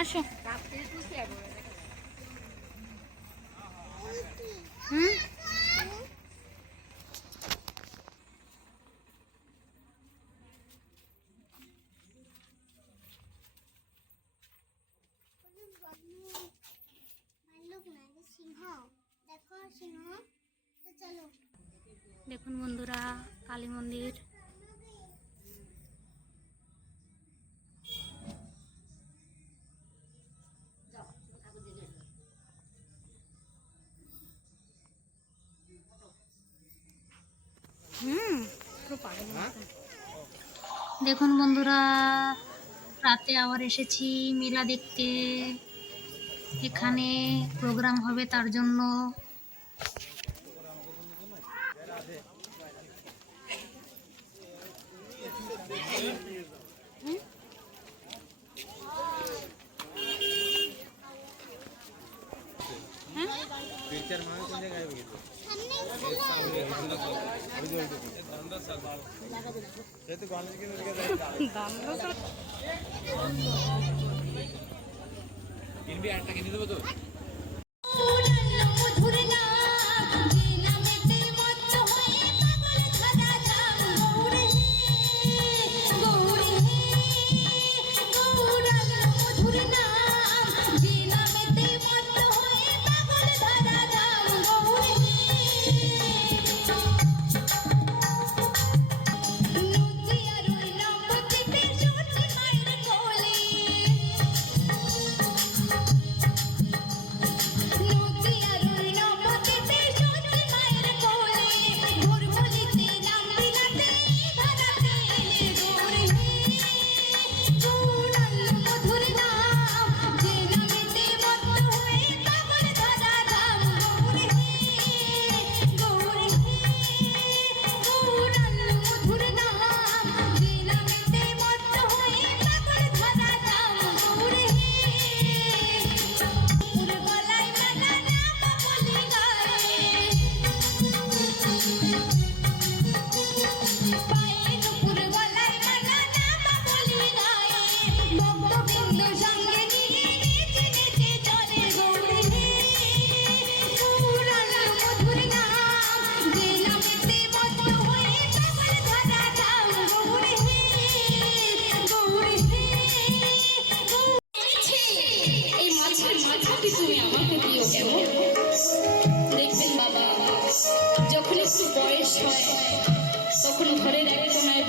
আসো। হুম দেখুন বন্ধুরা কালী মন্দির। দেখুন বন্ধুরা রাতে আবার এসেছি মেলা দেখতে। এখানে প্রোগ্রাম হবে তার জন্য। তিন চার মাস হয়ে গায়েব হয়ে কিনবি আটটা কিনে দেবো তো?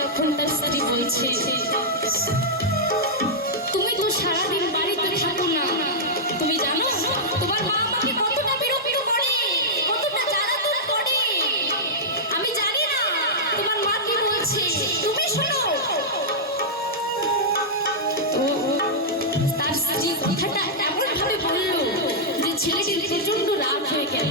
তখন তার স্ত্রী বলছে, তুমি তো সারাদিন বাড়িতে থাকো না। তুমি জানো, তোমার মা আমাকে কতটা বিরক্ত করে, কতটা জ্বালাতন করে। আমি জানি না, তোমার মা কি বলছে। তুমি শোনো। তার স্ত্রী কথাটা এমন ভাবে বলল যে ছেলেটির প্রচণ্ড রাগ হয়ে গেল।